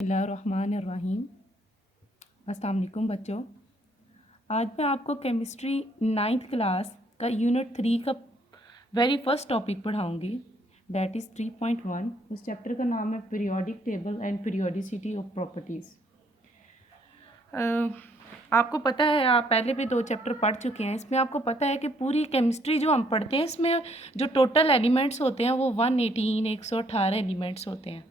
बिस्मिल्लाहिर्रहमानिर्रहीम। अस्सलाम वालेकुम बच्चों। आज मैं आपको केमिस्ट्री 9th क्लास का यूनिट 3 का वेरी फर्स्ट टॉपिक पढ़ाऊंगी, डैट इज़ 3.1। उस चैप्टर का नाम है periodic table and periodicity of properties. आपको पता है, आप पहले भी 2 चैप्टर पढ़ चुके हैं। इसमें आपको पता है कि पूरी केमिस्ट्री जो हम पढ़ते हैं इसमें जो टोटल एलिमेंट्स होते हैं वो 118 एलिमेंट्स होते हैं।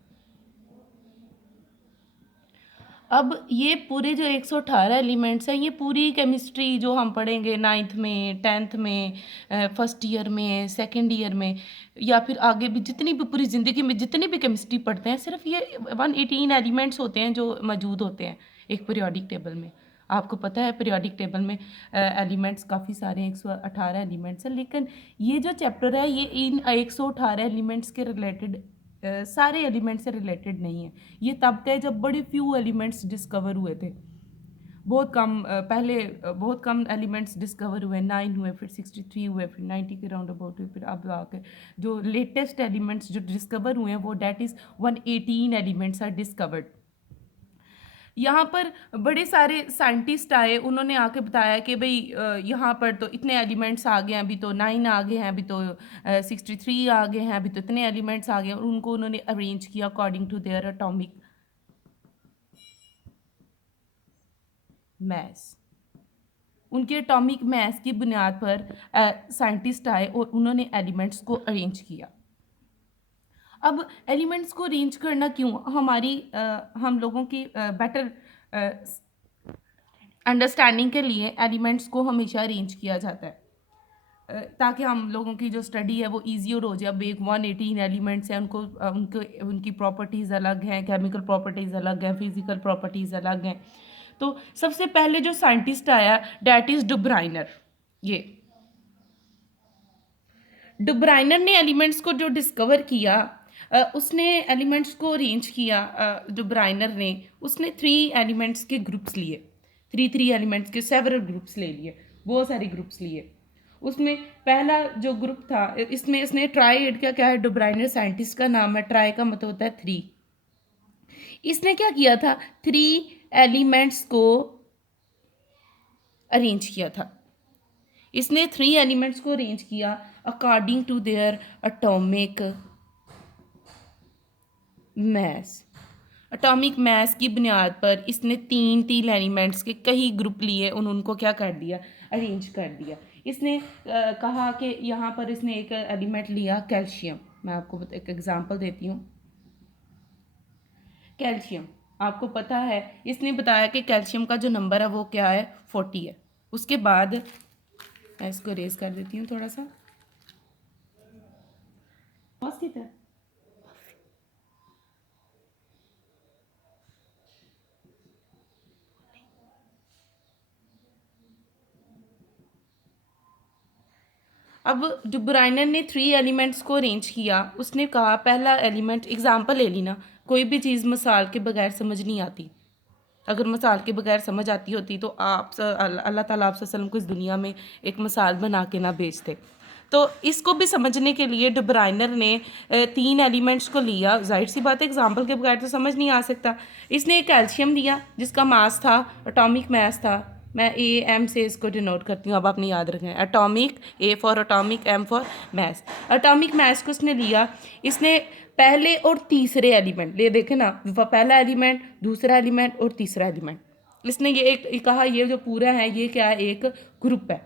अब ये पूरे जो 118 एलिमेंट्स हैं, ये पूरी केमिस्ट्री जो हम पढ़ेंगे 9th में, 10th में, फर्स्ट ईयर में, सेकंड ईयर में, या फिर आगे भी जितनी भी पूरी ज़िंदगी में जितनी भी केमिस्ट्री पढ़ते हैं, सिर्फ ये 118 एलिमेंट्स होते हैं जो मौजूद होते हैं एक पीरियोडिक टेबल में। आपको पता है पीरियोडिक टेबल में एलिमेंट्स काफ़ी सारे हैं, 118 एलिमेंट्स हैं। लेकिन ये जो चैप्टर है ये इन 118 एलिमेंट्स के रिलेटेड सारे एलिमेंट्स से रिलेटेड नहीं है। ये तब थे जब बड़े फ्यू एलिमेंट्स डिस्कवर हुए थे। बहुत कम पहले बहुत कम एलिमेंट्स डिस्कवर हुए, 9 हुए, फिर 63 हुए, फिर 90 के राउंड अबाउट हुए, फिर अब आके जो लेटेस्ट एलिमेंट्स जो डिस्कवर हुए हैं वो that is 118 elements are discovered. यहाँ पर बड़े सारे साइंटिस्ट आए, उन्होंने आके बताया कि भाई यहाँ पर तो इतने एलिमेंट्स आ गए हैं, अभी तो 9 आ गए हैं, अभी तो 63 आ गए हैं, अभी तो इतने एलिमेंट्स आ गए हैं। और उनको उन्होंने अरेंज किया according to their atomic mass. उनके एटॉमिक मैस की बुनियाद पर साइंटिस्ट आए और उन्होंने एलिमेंट्स को अरेंज किया। अब एलिमेंट्स को अरेंज करना क्यों? हम लोगों की बेटर अंडरस्टैंडिंग के लिए एलिमेंट्स को हमेशा अरेंज किया जाता है, ताकि हम लोगों की जो स्टडी है वो ईजियर हो जाए। अब एक 118 एलिमेंट्स हैं, उनकी प्रॉपर्टीज़ अलग हैं, केमिकल प्रॉपर्टीज़ अलग हैं, फिजिकल प्रॉपर्टीज़ अलग हैं। तो सबसे पहले जो साइंटिस्ट आया डैट इज़ डुब्राइनर। ये डुब्राइनर ने एलिमेंट्स को जो डिस्कवर किया, उसने एलिमेंट्स को अरेंज किया। डुब्राइनर ने उसने 3 एलिमेंट्स के ग्रुप्स लिए, 3 एलिमेंट्स के सेवरल ग्रुप्स ले लिए, बहुत सारे ग्रुप्स लिए। उसमें पहला जो ग्रुप था, इसमें इसने ट्राइड का क्या है, डुब्राइनर साइंटिस्ट का नाम है, ट्राई का मतलब होता है 3। इसने क्या किया था, 3 एलिमेंट्स को अरेंज किया था। इसने 3 एलिमेंट्स को अरेंज किया according to their atomic mass. Atomic mass की बुनियाद पर इसने 3 एलिमेंट्स के कई ग्रुप लिए, उनको क्या कर दिया, अरेंज कर दिया। इसने कहा कि यहाँ पर इसने एक एलिमेंट लिया कैल्शियम। मैं आपको एक एग्जांपल देती हूँ। कैल्शियम, आपको पता है, इसने बताया कि कैल्शियम का जो नंबर है वो क्या है, 40 है। उसके बाद मैं इसको रेज कर देती हूँ थोड़ा सा। अब डुब्राइनर ने 3 एलिमेंट्स को अरेंज किया। उसने कहा पहला एलिमेंट, एग्जांपल ले ली ना, कोई भी चीज़ मिसाल के बगैर समझ नहीं आती। अगर मिसाल के बगैर समझ आती होती तो अल्लाह ताला आप वसल्लम को इस दुनिया में एक मिसाल बना के ना भेजते। तो इसको भी समझने के लिए डुब्राइनर ने 3 एलिमेंट्स को लिया। जाहिर सी बात है एग्जाम्पल के बगैर तो समझ नहीं आ सकता। इसने एक कैल्शियम लिया जिसका मास था, एटॉमिक मास था, मैं AM से इसको डिनोट करती हूँ, अब आपने याद रखना है। Atomic, A for atomic, M for mass. Atomic mass को इसने लिया। इसने पहले और तीसरे एलिमेंट ले, देखे ना, पहला एलिमेंट, दूसरा एलिमेंट और तीसरा एलिमेंट। इसने ये एक कहा ये जो पूरा है ये क्या है, एक ग्रुप है।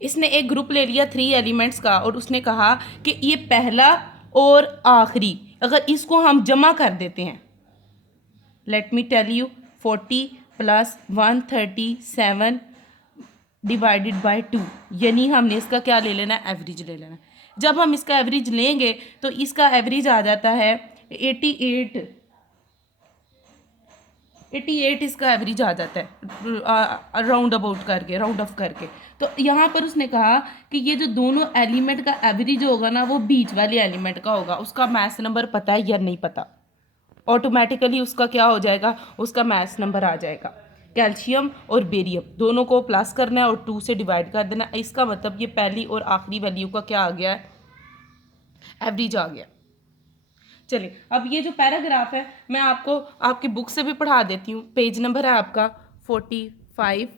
इसने एक ग्रुप ले लिया 3 एलिमेंट्स का और उसने कहा कि ये पहला और आखिरी, अगर इसको हम जमा कर देते हैं, let me tell you, 40 + 137 divided by 2, यानी हमने इसका क्या ले लेना, एवरेज ले लेना। जब हम इसका एवरेज लेंगे तो इसका एवरेज आ जाता है 88। इसका एवरेज आ जाता है राउंड अबाउट करके, राउंड ऑफ करके। तो यहाँ पर उसने कहा कि ये जो दोनों एलिमेंट का एवरेज होगा ना, वो बीच वाले एलिमेंट का होगा। उसका मैथ नंबर पता है या नहीं पता, ऑटोमेटिकली उसका क्या हो जाएगा, उसका मैथ नंबर आ जाएगा। कैल्शियम और बेरियम दोनों को प्लस करना है और 2 से डिवाइड कर देना। इसका मतलब ये पहली और आखिरी वैल्यू का क्या आ गया है, एवरेज आ गया। चलिए अब ये जो पैराग्राफ है मैं आपको आपकी बुक से भी पढ़ा देती हूँ। पेज नंबर है आपका 45।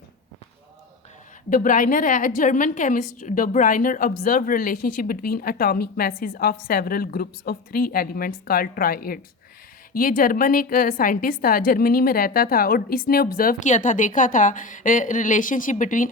De Bruyne, a German chemist, De Bruyne observed relationship between atomic masses of several groups of three elements called triads. ये जर्मन एक साइंटिस्ट था, जर्मनी में रहता था और इसने ऑब्जर्व किया था, देखा था रिलेशनशिप बिटवीन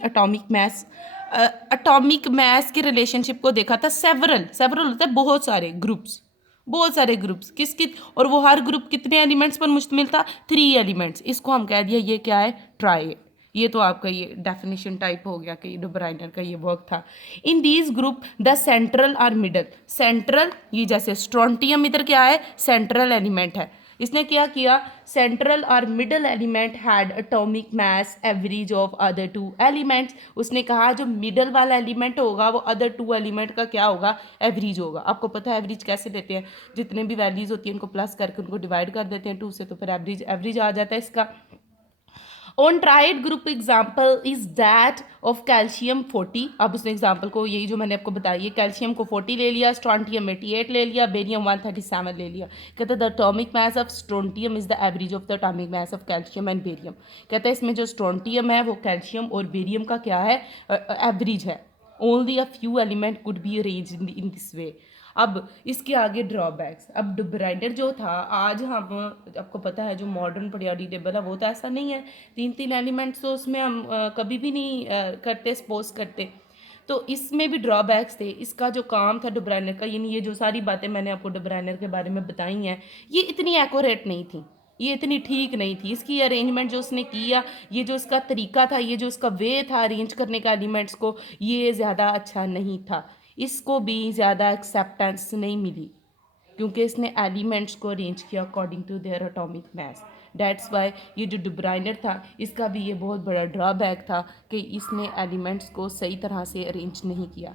अटोमिक मैस के रिलेशनशिप को देखा था। सेवरल सेवरल होता है बहुत सारे ग्रुप्स किस और वो हर ग्रुप कितने एलिमेंट्स पर मुश्तमिल था, 3 एलिमेंट्स। इसको हम कह दिया ये क्या है, ट्राई। ये तो आपका ये डेफिनेशन टाइप हो गया कि डे ब्राइनर का ये वर्क था। In these group the central और मिडल, सेंट्रल ये जैसे स्ट्रोंटियम इधर क्या है, सेंट्रल एलिमेंट है। इसने क्या किया, सेंट्रल और middle element had atomic mass average of other 2 elements. उसने कहा जो मिडल वाला एलिमेंट होगा वो अदर 2 एलिमेंट का क्या होगा, एवरेज होगा। आपको पता है एवरेज कैसे लेते हैं, जितने भी वैल्यूज होती हैं उनको प्लस करके उनको डिवाइड कर देते हैं 2 से, तो फिर एवरेज आ जाता है इसका। On tried group example is that of calcium 40। अब उसने एग्जाम्पल को यही जो मैंने आपको बताई है, कैल्शियम को 40 ले लिया, स्ट्रोंटियम 88 ले लिया, बेरियम 137 ले लिया। कहते हैं the atomic mass of strontium is the average of the atomic mass of calcium and barium. कहते हैं इसमें जो स्ट्रोंटियम है वो कैल्शियम और बेरियम का क्या है, एवरेज है। Only a few element could be arrange in this way. अब इसके आगे ड्रॉबैक्स। अब डे ब्राइनर जो था, आज हम आपको पता है जो मॉडर्न पीरियोडिक टेबल है वो तो ऐसा नहीं है, 3 एलिमेंट्स तो उसमें हम कभी भी नहीं करते, सपोज करते। तो इसमें भी ड्रॉबैक्स थे। इसका जो काम था डे ब्राइनर का, यानी ये जो सारी बातें मैंने आपको डे ब्राइनर के बारे में बताई हैं, ये इतनी एक्यूरेट नहीं थी, ये इतनी ठीक नहीं थी। इसकी अरेंजमेंट जो उसने किया, ये जो इसका तरीका था, ये जो इसका वे था अरेंज करने का एलिमेंट्स को, ये ज़्यादा अच्छा नहीं था। इसको भी ज़्यादा एक्सेप्टेंस नहीं मिली क्योंकि इसने एलिमेंट्स को अरेंज किया according to their atomic mass. That's why ये जो डे ब्राइनर था इसका भी ये बहुत बड़ा ड्रॉबैक था कि इसने एलिमेंट्स को सही तरह से अरेंज नहीं किया।